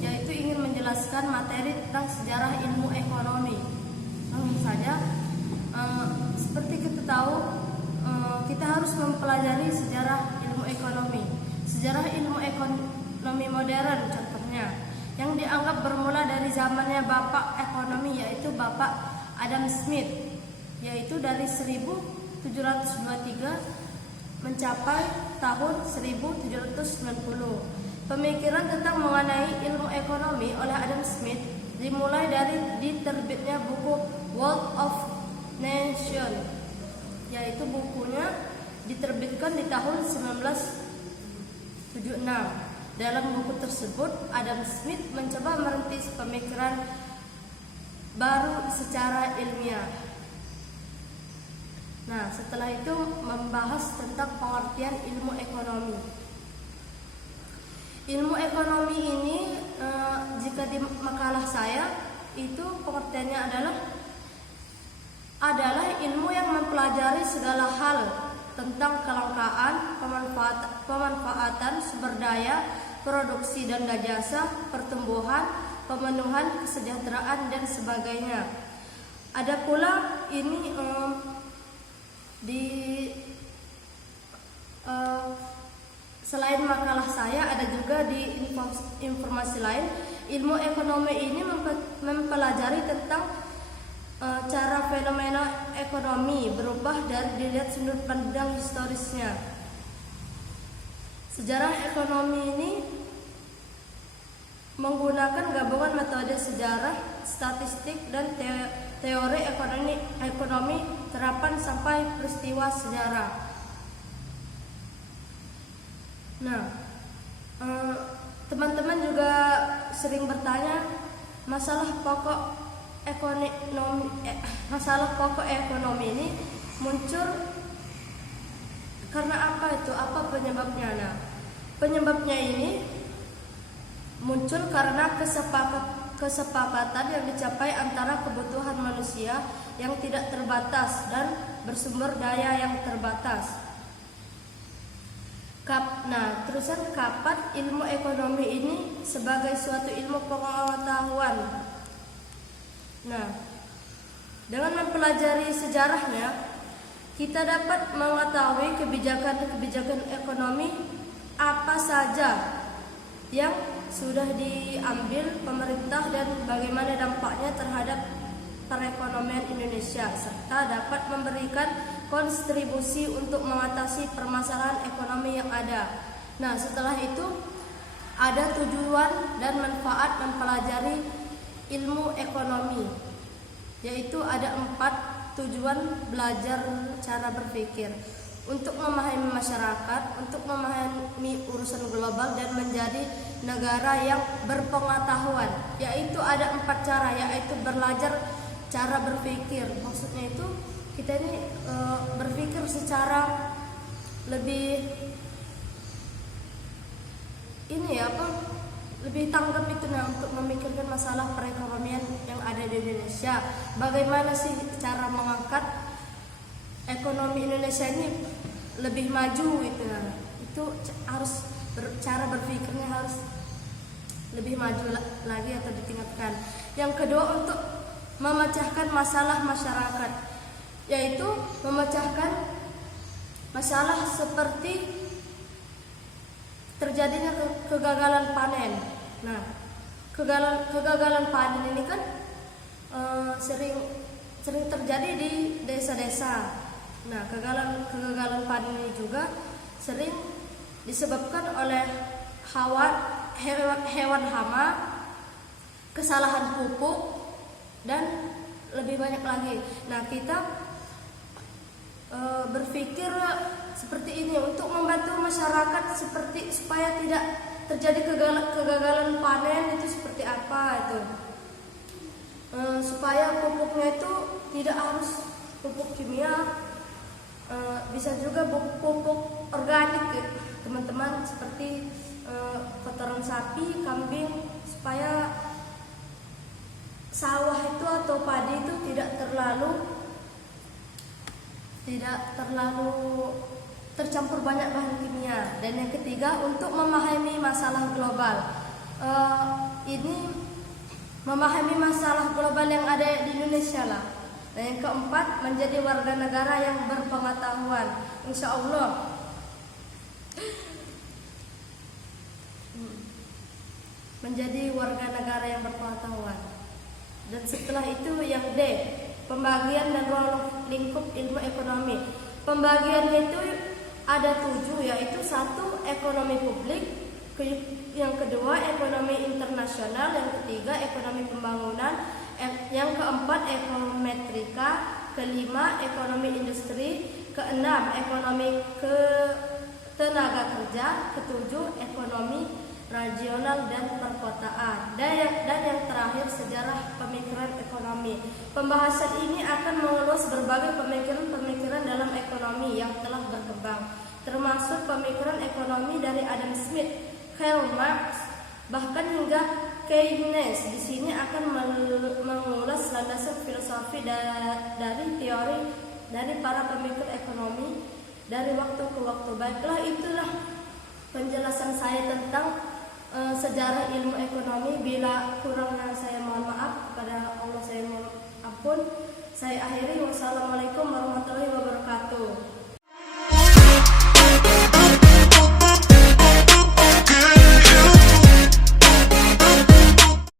yaitu ingin menjelaskan materi tentang sejarah ilmu ekonomi. Langsung saja, seperti kita tahu, kita harus mempelajari sejarah ilmu ekonomi. Sejarah ilmu ekonomi modern contohnya, yang dianggap bermula dari zamannya Bapak Ekonomi, yaitu Bapak Adam Smith, yaitu dari 1723 mencapai tahun 1790. Pemikiran tentang mengenai ilmu ekonomi oleh Adam Smith dimulai dari diterbitnya buku World of Nations, yaitu bukunya diterbitkan di tahun 1976. Dalam buku tersebut, Adam Smith mencoba merintis pemikiran baru secara ilmiah. Nah, setelah itu membahas tentang pengertian ilmu ekonomi. Ilmu ekonomi ini, jika di makalah saya, itu pengertiannya adalah ilmu yang mempelajari segala hal tentang kelangkaan, pemanfaatan sumber daya, produksi dan jasa, pertumbuhan, pemenuhan kesejahteraan dan sebagainya. Ada pula ini selain makalah saya, ada juga di informasi lain. Ilmu ekonomi ini mempelajari tentang cara fenomena ekonomi berubah dari dilihat sudut pandang historisnya. Sejarah ekonomi ini menggunakan gabungan metode sejarah, statistik, dan teori ekonomi terapan sampai peristiwa sejarah. Nah, teman-teman juga sering bertanya masalah pokok ekonomi ini muncul karena apa itu? Apa penyebabnya? Nah, penyebabnya ini muncul karena kesepakatan yang dicapai antara kebutuhan manusia yang tidak terbatas dan bersumber daya yang terbatas. Nah, terusan kapan ilmu ekonomi ini sebagai suatu ilmu pengetahuan? Nah, dengan mempelajari sejarahnya, kita dapat mengetahui kebijakan ekonomi apa saja yang sudah diambil pemerintah dan bagaimana dampaknya terhadap perekonomian Indonesia, serta dapat memberikan kontribusi untuk mengatasi permasalahan ekonomi yang ada. Nah, setelah itu ada tujuan dan manfaat mempelajari ilmu ekonomi, yaitu ada 4 tujuan belajar cara berpikir: untuk memahami masyarakat, untuk memahami urusan global, dan menjadi negara yang berpengetahuan. Yaitu ada 4 cara, yaitu belajar cara berpikir. Maksudnya itu kita ini berpikir secara lebih lebih tanggap itu, untuk memikirkan masalah perekonomian yang ada di Indonesia. Bagaimana sih cara mengangkat ekonomi Indonesia ini lebih maju itu. Itu harus cara berpikirnya harus lebih maju lagi atau ditingkatkan. Yang kedua, untuk memecahkan masalah masyarakat, yaitu memecahkan masalah seperti terjadinya kegagalan panen. Nah, kegagalan panen ini kan sering terjadi di desa-desa. Nah, kegagalan panen ini juga sering disebabkan oleh hewan hama, kesalahan pupuk, dan lebih banyak lagi. Nah, kita berpikir seperti ini untuk membantu masyarakat supaya tidak terjadi kegagalan panen itu seperti apa itu. Supaya pupuknya itu tidak harus pupuk kimia, bisa juga pupuk organik ya, teman-teman, seperti kotoran sapi, kambing, supaya sawah itu atau padi itu tidak terlalu tercampur banyak bahan kimia. Dan yang ketiga, untuk memahami masalah global, Ini memahami masalah global yang ada di Indonesia lah. Dan yang keempat, menjadi warga negara yang berpengetahuan. Insya Allah menjadi warga negara yang berpengetahuan. Dan setelah itu yang D, pembagian dan ruang lingkup ilmu ekonomi. Pembagian itu ada 7, yaitu 1, ekonomi publik, yang kedua ekonomi internasional, yang ketiga ekonomi pembangunan, yang keempat ekonometrika, kelima ekonomi industri, keenam ekonomi tenaga kerja, ketujuh ekonomi regional dan perkotaan, dan yang terakhir sejarah pemikiran ekonomi. Pembahasan ini akan mengelus berbagai pemikiran-pemikiran dalam ekonomi yang telah berkembang, termasuk pemikiran ekonomi dari Adam Smith, Karl Marx, bahkan hingga Keynes. Di sini akan mengulas landasan filosofi dari teori dari para pemikir ekonomi dari waktu ke waktu. Baiklah, itulah penjelasan saya tentang sejarah ilmu ekonomi. Bila kurangnya saya mohon maaf, kepada Allah saya mohon ampun. Saya akhiri. Wassalamualaikum warahmatullahi wabarakatuh.